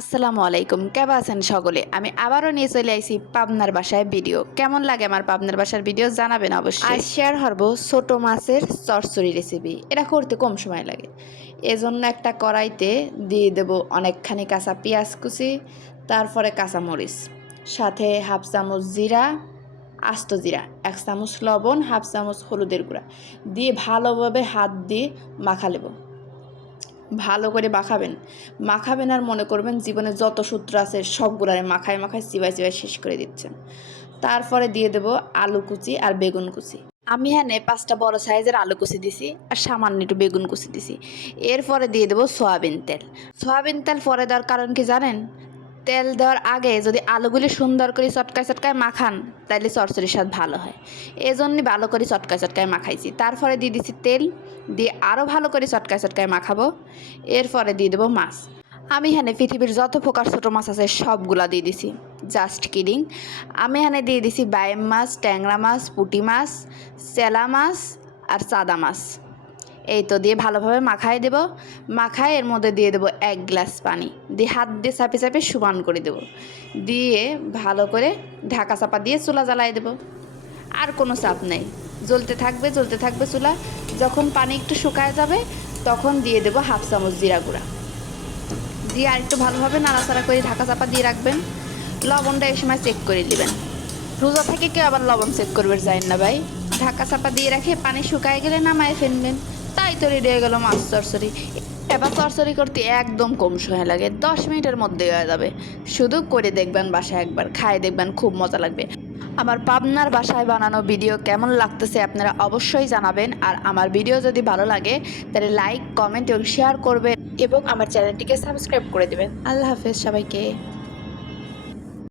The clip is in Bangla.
আসসালামু আলাইকুম, কেমন আছেন সকলে? আমি আবারও নিয়ে চলে আইছি পাবনার বাসায় ভিডিও। কেমন লাগে আমার পাবনার বাসার ভিডিও জানাবেন অবশ্যই। আজ শেয়ার করবো ছোট মাছের চচ্চড়ি রেসিপি। এটা করতে কম সময় লাগে, এজন্য একটা কড়াইতে দিয়ে দেব অনেকখানি কাঁচা পেঁয়াজ কুচি, তারপরে কাঁচামরিচ, সাথে হাফ চামচ জিরা, আস্ত জিরা, 1 চামচ লবণ, হাফ চামচ হলুদের গুঁড়া দিয়ে ভালোভাবে হাত দিয়ে মাখা নেব। ভালো করে মাখাবেন আর মনে করবেন জীবনে যত সূত্র আছে সবগুলারে মাখায় মাখায় চিবাই চিবাই শেষ করে দিচ্ছেন। তারপরে দিয়ে দেব আলু কুচি আর বেগুন কুচি। আমি এখানে 5টা বড় সাইজের আলু কুচি দিছি আর সামান্য একটু বেগুন কুচি দিছি। এরপরে দিয়ে দেব সয়াবিন তেল। সয়াবিন তেল পরে দেওয়ার কারণ কি জানেন? তেল দেওয়ার আগে যদি আলুগুলি সুন্দর করে চটকায় চটকায় মাখান তাহলে চচ্চড়ির স্বাদ ভালো হয়। এজন্যই ভালো করে চটকায় চটকায় মাখাইছি। তারপরে দিয়ে দিছি তেল, দিয়ে আরও ভালো করে চটকায় চটকায় মাখাবো। এরপরে দিয়ে দেবো মাছ। আমি এখানে পৃথিবীর যত প্রকার ছোটো মাছ আছে সবগুলা দিয়ে দিছি, জাস্ট কিডিং। আমি এখানে দিয়ে দিছি বাইম মাছ, ট্যাংরা মাছ, পুঁটি মাছ, চেলা মাছ আর চাদা মাছ। এই তো দিয়ে ভালোভাবে মাখাই দেব। মাখায় এর মধ্যে দিয়ে দেবো 1 গ্লাস পানি, দিয়ে হাত দিয়ে চাপে চাপে সমান করে দেব, দিয়ে ভালো করে ঢাকা চাপা দিয়ে চুলা জ্বালাই দেব। আর কোনো চাপ নেই, জ্বলতে থাকবে চুলা। যখন পানি একটু শুকায় যাবে তখন দিয়ে দেবো হাফ চামচ জিরা গুঁড়া, দিয়ে আর একটু ভালোভাবে নাড়াচাড়া করে ঢাকা চাপা দিয়ে রাখবেন। লবণটা এই সময় চেক করে নেবেন। রোজা থেকে কেউ আবার লবণ চেক করবে যায় না ভাই। ঢাকা চাপা দিয়ে রেখে পানি শুকায় গেলে নামায় ফেলবেন। তাই তো রেডি হয়ে গেল মাছ চচ্চড়ি। এবার চচ্চড়ি করতে একদম কম সময় লাগে, 10 মিনিটের মধ্যে হয়ে যাবে। শুধু করে দেখবেন বাসায়, একবার খায় দেখবেন, খুব মজা লাগবে। আমার পাবনার বাসায় বানানো ভিডিও কেমন লাগতেছে আপনারা অবশ্যই জানাবেন। আর আমার ভিডিও যদি ভালো লাগে তাহলে লাইক, কমেন্ট এবং শেয়ার করবেন এবং আমার চ্যানেলটিকে সাবস্ক্রাইব করে দেবেন। আল্লাহ হাফেজ সবাইকে।